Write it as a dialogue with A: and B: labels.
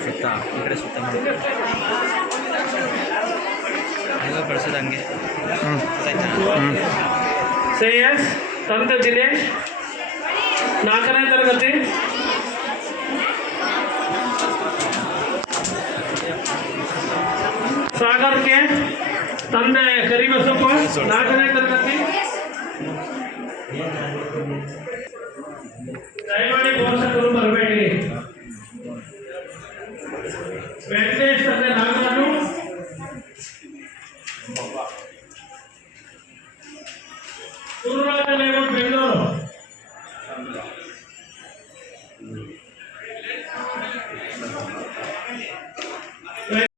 A: ಸುತ್ತ ಈ ಕಡೆ ಸುತ್ತ ಹಂಗೆ ಕಳ್ಸೋದು ಹಂಗೆ
B: ಶ್ರೇಯಸ್ ತಂದೆ ದಿನೇಶ್ ನಾಲ್ಕನೇ ತರಗತಿ ಸಾಗರ್ ಕೆ ತಂದೆ ಕರಿಬಸಪ್ಪ ನಾಲ್ಕನೇ ತರಗತಿ ದಯಮಾಡಿ వెంకటేష్ అనే నాన్నను కుర్రాజనేమో బెంగళూరు.